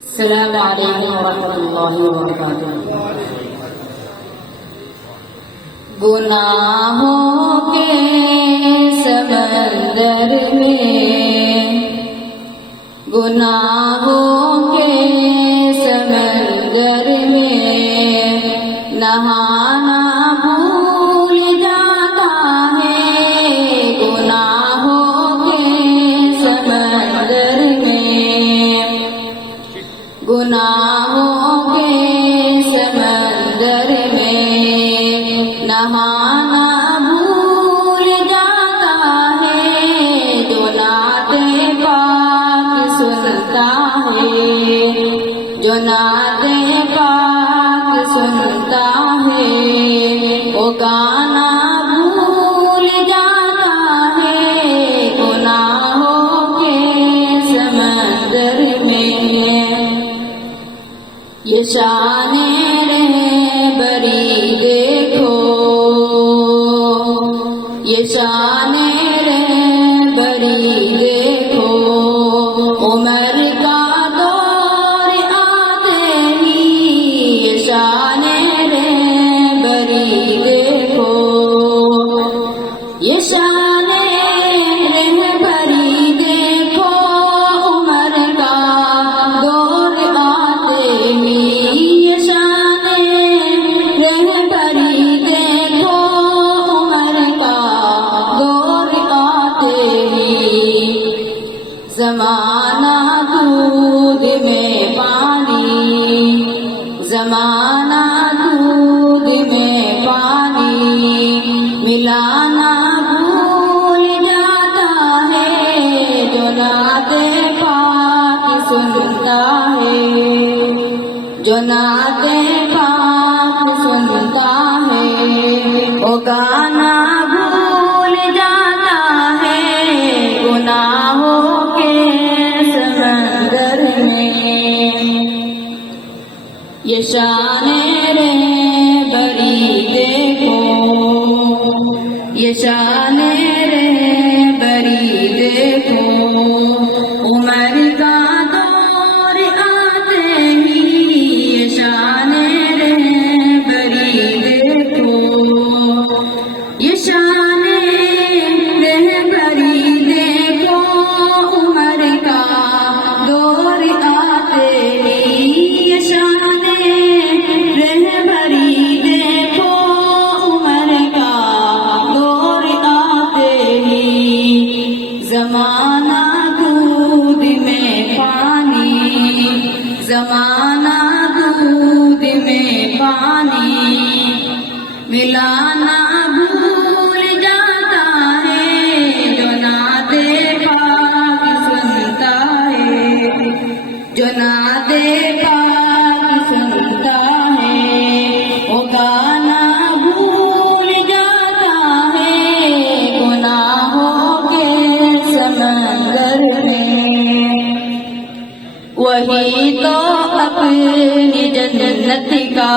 السلام علیکم ورحمۃ اللہ وبرکاتہ۔ گناہوں کے سمندر میں، گناہوں کے سمندر میں نہانا بھول جاتا ہے۔ گناہوں کے سمندر میں، گناہوں کے سمندر میں نہانا بھول جاتا ہے۔ جو نعت پاک سنتا ہے، جو نعت پاک سنتا ہے، وہ گانا بھول جاتا ہے۔ گناہوں کے سمندر میں یہ شان رہبری دیکھو، یہ شان رہبری دیکھو، عمر کا دور آتے ہی یہ شان رہبری دیکھو، یہ شان رہبری دیکھو، عمر کا دور آتے ہی یہ شان رہبری دیکھو، عمر کا دور آتے ہی زمانہ دودھ میں پانی، زمانہ دودھ میں پانی ملانا بھول جاتا ہے۔ جو نعت پاک سنتا ہے، جو نعت پاک سنتا ہے، وہ گانا بھول جاتا ہے۔ گناہوں کے سمندر میں یہ شان رہبری دیکھو، یہ شان رہبری دیکھو، عمر کا دور آتے ہی یہ شان رہبری دیکھو، یہ شان رہبری دیکھو، عمر کا دور آتے ہی یہ شان رہبری دیکھو، عمر کا دور آتے ہی زمانہ دودھ میں پانی، زمانہ دودھ میں پانی ملانا بھول جاتا ہے۔ جو نعت پاک سنتا ہے، جو نعت پاک سنتا ہے، وہ گانا بھول جاتا ہے۔ گناہوں کے سمندر میں وہی تو اپنی جنت کا،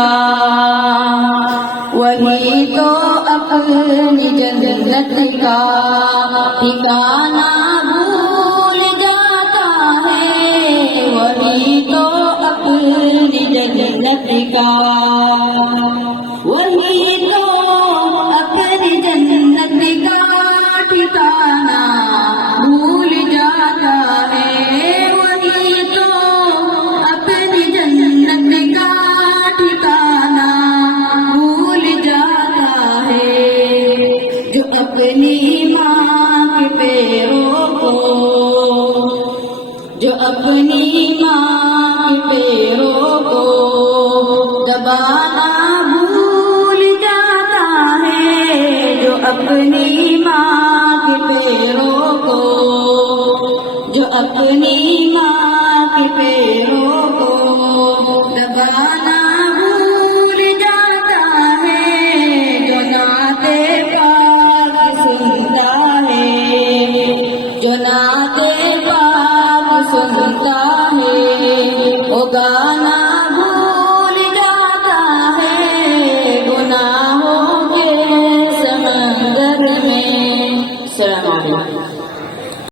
وہی تو اپنی جنت کا ٹھکانہ بھول جاتا ہے۔ وہی تو اپنی جنت کا، وہی تو اپنی جنت کا ٹھکانہ بھول جاتا ہے۔ وہی تو اپنی جنت کا ٹھکانہ بھول جاتا ہے۔ جو اپنی ماں کے پیروں کو، جو اپنی ماں کے پیروں کو دبانا بھول جاتا ہے۔ جو اپنی ماں کے پیروں کو، جو اپنی ماں کے پیروں کو دبانا بھول جاتا ہے۔ جو نعت پاک سنتا ہے، جو نعت پاک سنتا ہے، وہ گانا